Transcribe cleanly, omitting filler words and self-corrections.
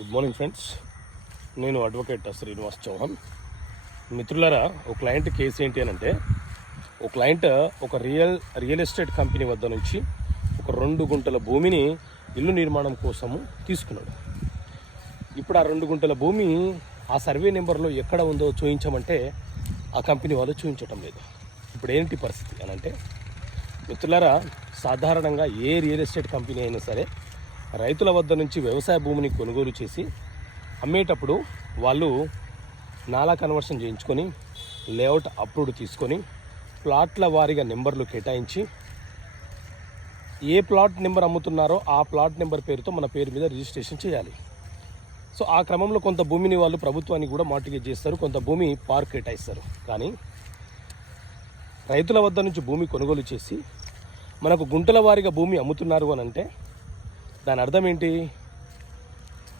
Good morning friends, నేను advocate Srinivas Chauhan. మిత్రులారా, ఒక క్లయింట్ కేసు ఏంటి అని అంటే, ఒక క్లయింట్ ఒక రియల్ ఎస్టేట్ కంపెనీ వద్ద నుంచి ఒక 2 గుంటల భూమిని ఇల్లు నిర్మాణం కోసము తీసుకున్నాడు. ఇప్పుడు ఆ 2 గుంటల భూమి ఆ సర్వే నెంబర్లో ఎక్కడ ఉందో చూపించమంటే ఆ కంపెనీ వాళ్ళు చూపించటం లేదు. ఇప్పుడు ఏంటి పరిస్థితి అని అంటే, మిత్రులారా, సాధారణంగా ఏ రియల్ ఎస్టేట్ కంపెనీ అయినా సరే రైతుల వద్ద నుంచి వ్యవసాయ భూమిని కొనుగోలు చేసి అమ్మేటప్పుడు వాళ్ళు నాలా కన్వర్షన్ చేయించుకొని లేఅవుట్ అప్రూవ్డ్ తీసుకొని ప్లాట్ల వారీగా నెంబర్లు కేటాయించి ఏ ప్లాట్ నెంబర్ అమ్ముతున్నారో ఆ ప్లాట్ నెంబర్ పేరుతో మన పేరు మీద రిజిస్ట్రేషన్ చేయాలి. సో ఆ క్రమంలో కొంత భూమిని వాళ్ళు ప్రభుత్వానికి కూడా మార్టిగేజ్ చేస్తారు, కొంత భూమి పార్క్ కేటాయిస్తారు. కానీ రైతుల వద్ద నుంచి భూమి కొనుగోలు చేసి మనకు గుంటల వారీగా భూమి అమ్ముతున్నారు అని అంటే దాని అర్థం ఏంటి?